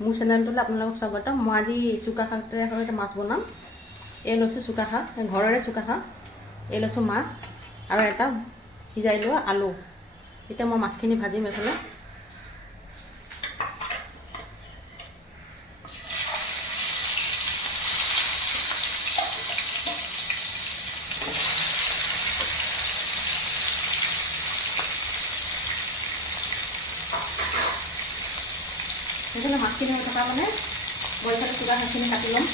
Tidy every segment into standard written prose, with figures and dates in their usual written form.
মোৰ চেনেলটোলৈ আপোনালোকক স্বাগতম। মই আজি চুকা শাকেৰে সৈতে মাছ বনাম। এই লৈছোঁ চুকা শাক, ঘৰৰে চুকা শাক। এই লৈছোঁ মাছ আৰু এটা সিজাই লোৱা আলু। এতিয়া মই মাছখিনি ভাজিম এইফালে। সেইফালে মাছখিনি হৈ থকা মানে মই এইফালে চুকা শাকখিনি কাটি ল'ম।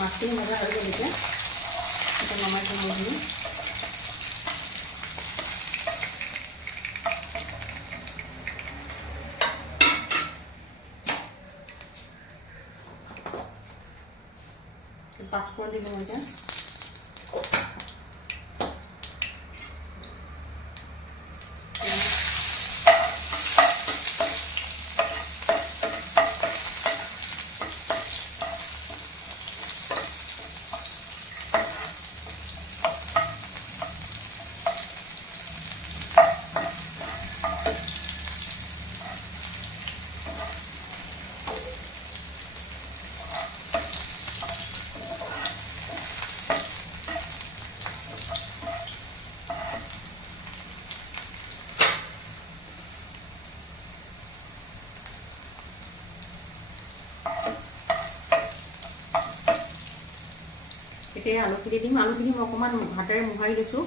মাছখিনি ভজা হৈ গ'ল। এতিয়া নমাই থ'ম এইখিনি। পাঁচফোৰণ দিব এতিয়া। এতিয়া আলুখিনি দিম। আলুখিনি মই অকণমান হাতেৰে মোহাৰি লৈছোঁ।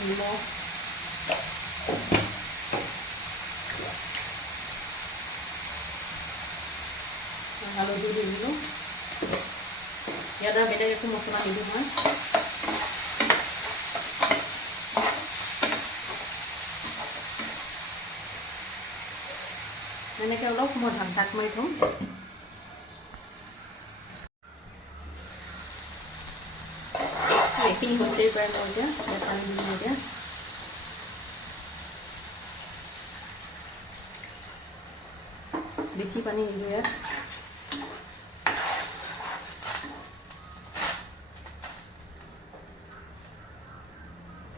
নিমখ, হালধি দি দিলোঁ। ইয়াত আৰু বেলেগ একো মছলা নিদিওঁ মই। এনেকৈ অলপ সময় ঢাক মাৰি থওঁ। এইখিনি হৈছেই প্ৰায় মই এতিয়া ইয়াত পানী দিম। এতিয়া বেছি পানী নিদিওঁ ইয়াত।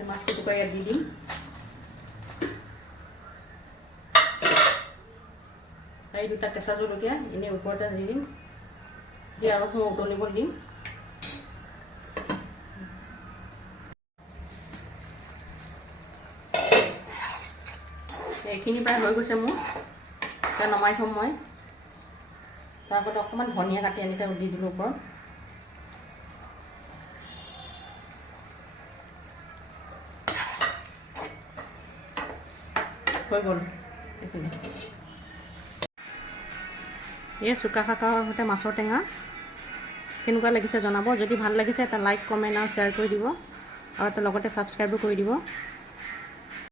মাছ কেইটুকুৰা ইয়াত দি দিম। আৰু দুটা কেঁচা জলকীয়া এনেই ওপৰতে দি দিম। দি আৰু সময় উতলিব দিম। এইখিনি প্ৰায় হৈ গৈছে মোৰ। এতিয়া নমাই থ'ম মই। তাৰপৰা অকণমান ধনিয়া কাটি এনেকৈ দি দিলোঁ ওপৰত। হৈ গ'ল এইখিনি। এই চুকা শাকৰ সৈতে মাছৰ টেঙা কেনেকুৱা লাগিছে জনাব। যদি ভাল লাগিছে এটা লাইক, কমেণ্ট আৰু শ্বেয়াৰ কৰি দিব, আৰু লগতে ছাবস্ক্ৰাইবো কৰি দিব।